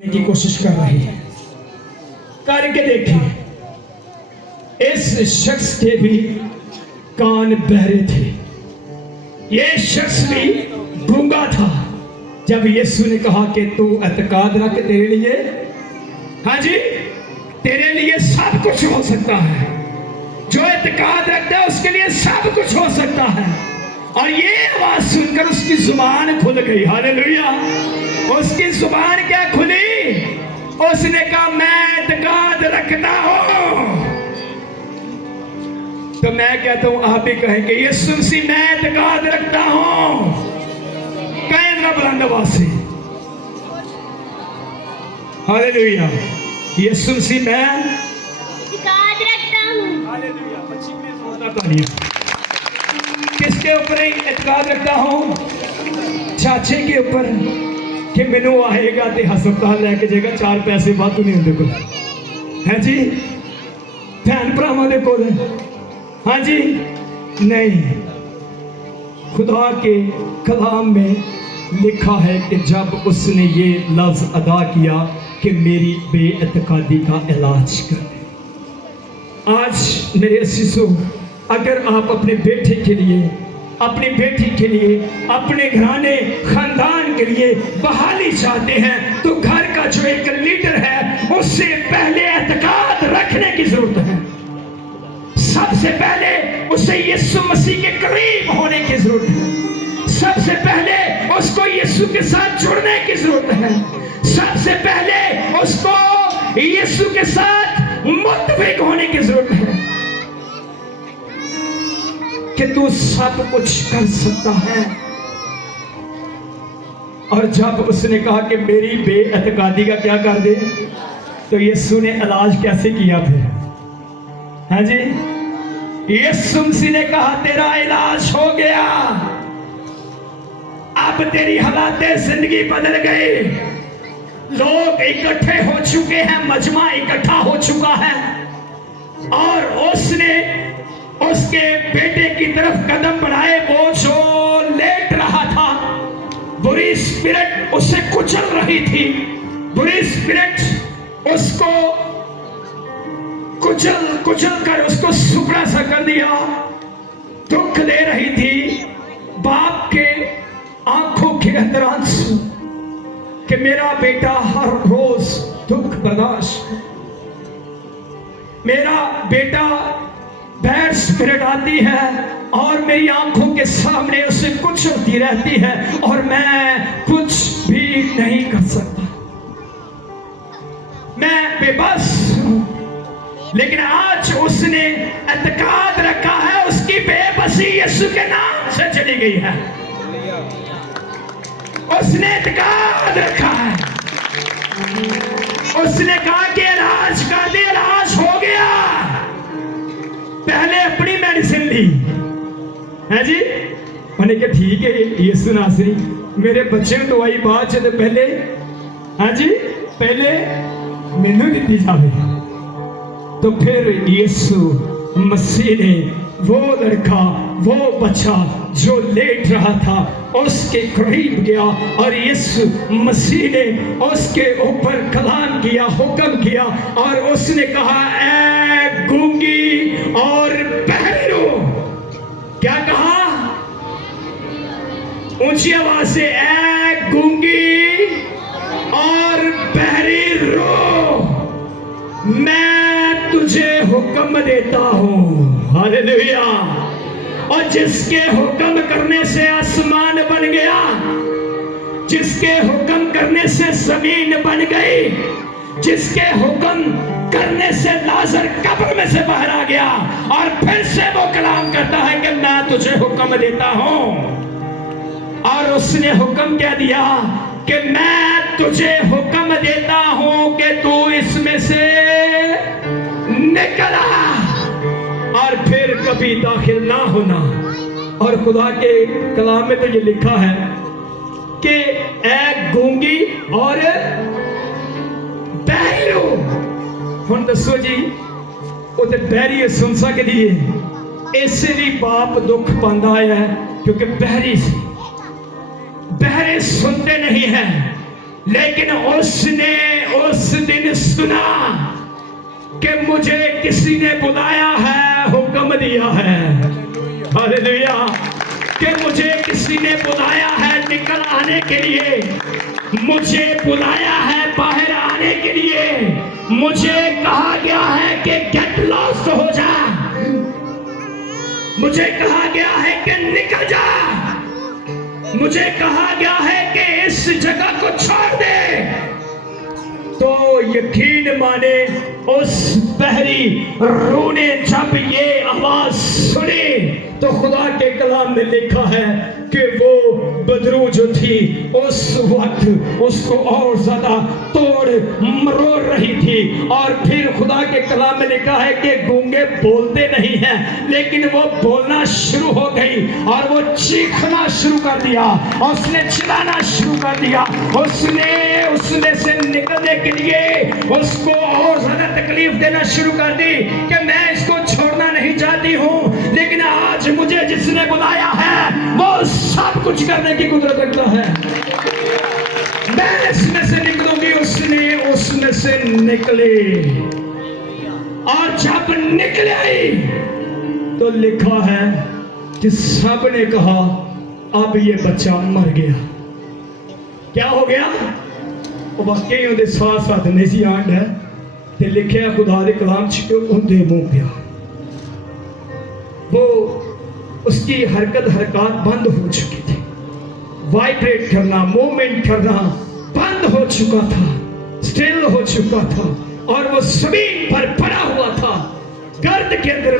की कोशिश कर रहे हैं। करके देखिए, इस शख्स के भी कान बहरे थे, ये शख्स भी गूंगा था। जब यीशु ने कहा कि तू एतकाद रख, तेरे लिए, हाँ जी, तेरे लिए सब कुछ हो सकता है। जो एतकाद रखता है उसके लिए सब कुछ हो सकता है। और ये आवाज सुनकर उसकी जुबान खुल गई। हालेलुया। उसकी जुबान क्या खुली? उसने कहा मैं एतकाद रखता हूं। तो मैं कहता हूं, आप भी कहेंगे यीशु मसीह मैं एतकाद रखता हूं। कहें ना बुलंद आवाज से, हालेलुया। यीशु मसीह मैं एतकाद रखता हूं। हालेलुया। बच्ची प्लीज जोरदार तालियां। किसके ऊपर एतकाद रखता हूं? चाचे के ऊपर कि मैनू आएगा तो हस्पताल लैके जाएगा, 4 पैसे वाधू नहीं होंगे कोल, है जी। भैन भरावां दे कोल, हाँ जी, नहीं। खुदा के कलाम में लिखा है कि जब उसने ये लफ्ज अदा किया कि मेरी बेएतकादी का इलाज कर दे। आज मेरे असीसों, अगर आप अपने बेटे के लिए, अपनी बेटी के लिए, अपने घराने खानदान के लिए बहाली चाहते हैं, तो घर का जो एक लीडर है उससे पहले एतकाद रखने की जरूरत है। सबसे पहले उसे यीशु मसीह के करीब होने की जरूरत है। सबसे पहले उसको यीशु के साथ जुड़ने की जरूरत है। सबसे पहले उसको यीशु के साथ मुत्तफिक होने की जरूरत है कि तू सब कुछ कर सकता है। और जब उसने कहा कि मेरी बेएतकादी का क्या कर दे, तो यीशु ने इलाज कैसे किया फिर? हाँ जी, यीशु मसीह ने कहा तेरा इलाज हो गया, अब तेरी हालातें जिंदगी बदल गई। लोग इकट्ठे हो चुके हैं, मजमा इकट्ठा हो चुका है, और उसने उसके बेटे की तरफ कदम बढ़ाए। वो जो लेट रहा था, बुरी स्पिरिट उसे कुचल रही थी, बुरी स्पिरिट उसको कुचल कर उसको सुकड़ा सा कर दिया, दुख दे रही थी। बाप के आंखों के अंदर आंसू कि मेरा बेटा हर रोज दुख बर्दाश्त, मेरा बेटा बैड स्पिरिट आती है और मेरी आंखों के सामने उसे कुचलती रहती है और मैं कुछ भी नहीं कर सकता, मैं बेबस हूं। लेकिन आज उसने एतकाद रखा है, उसकी बेबसी यीशु के नाम से चली गई है। उसने एतकाद रखा है, उसने कहा कि इलाज कर दे, इलाज हो गया। पहले अपनी मेडिसिन ली, है जी। मैंने कहा ठीक है यीशु नासरी, मेरे बच्चे को दवाई बाद से पहले, हाँ जी, पहले मैनू दी जाए। तो फिर यीशु मसीह ने वो लड़का, वो बच्चा जो लेट रहा था, उसके करीब गया और यीशु मसीह ने उसके ऊपर कलाम किया, हुक्म किया, और उसने कहा ऐ गूंगी और बहरी रो। क्या कहा? ऊंची आवाज से, ऐ गूंगी और बहरी रो, मैं तुझे हुक्म देता हूं। हालेलुया। और जिसके हुक्म करने से आसमान बन गया, जिसके हुक्म करने से जमीन बन गई, जिसके हुक्म करने से लाजर कब्र में से बाहर आ गया, और फिर से वो कलाम करता है कि मैं तुझे हुक्म देता हूं। और उसने हुक्म क्या दिया कि मैं तुझे हुक्म देता हूं कि तू इसमें से निकला और फिर कभी दाखिल ना होना। और खुदा के कलाम में तो ये लिखा है कि ऐ गूंगी और बहरी रो। हुण दसो जी, वो तो बहरी सुन सकती है, इसे भी बाप दुख पांदा है क्योंकि बहरी बहरे सुनते नहीं है। लेकिन उसने उस दिन सुना कि मुझे किसी ने बुलाया है, हुक्म दिया है, हालेलुया, कि मुझे किसी ने बुलाया है निकल आने के लिए, मुझे बुलाया है बाहर आने के लिए, मुझे कहा गया है कि गेट लॉस्ट हो जा, मुझे कहा गया है कि निकल जा, मुझे कहा गया है कि इस जगह को छोड़ दे। तो यकीन माने उस बहरी रूह ने जब ये आवाज सुनी तो खुदा के कलाम में लिखा है कि वो बदरू जो थी उस वक्त उसको और ज्यादा तोड़ मरोड़ रही थी। और फिर खुदा के कलाम में लिखा है कि गूंगे बोलते नहीं हैं, लेकिन वो बोलना शुरू हो गई और वो चीखना शुरू कर दिया, उसने चिल्लाना शुरू कर दिया, उसने से निकलने के लिए उसको और ज्यादा तकलीफ देना शुरू कर दी कि मैं इसको छोड़ना नहीं चाहती हूँ, लेकिन आज मुझे जिसने बुलाया है वो सब कुछ करने की कुदरत रखता है। मैं इसमें से निकलूंगी। उसमें से निकले और जब निकले तो लिखा है कि सब ने कहा अब ये बच्चा मर गया। क्या हो गया? वाकई उनके साथ साथ नहीं सी आंड है ते लिखिया खुदा दे कलाम च उनके मुंह पिया। वो उसकी हरकत बंद हो चुकी थी, वाइब्रेट करना, मूवमेंट करना बंद हो चुका था, स्टिल हो चुका था और वो जमीन पर पड़ा हुआ था, गर्द के अंदर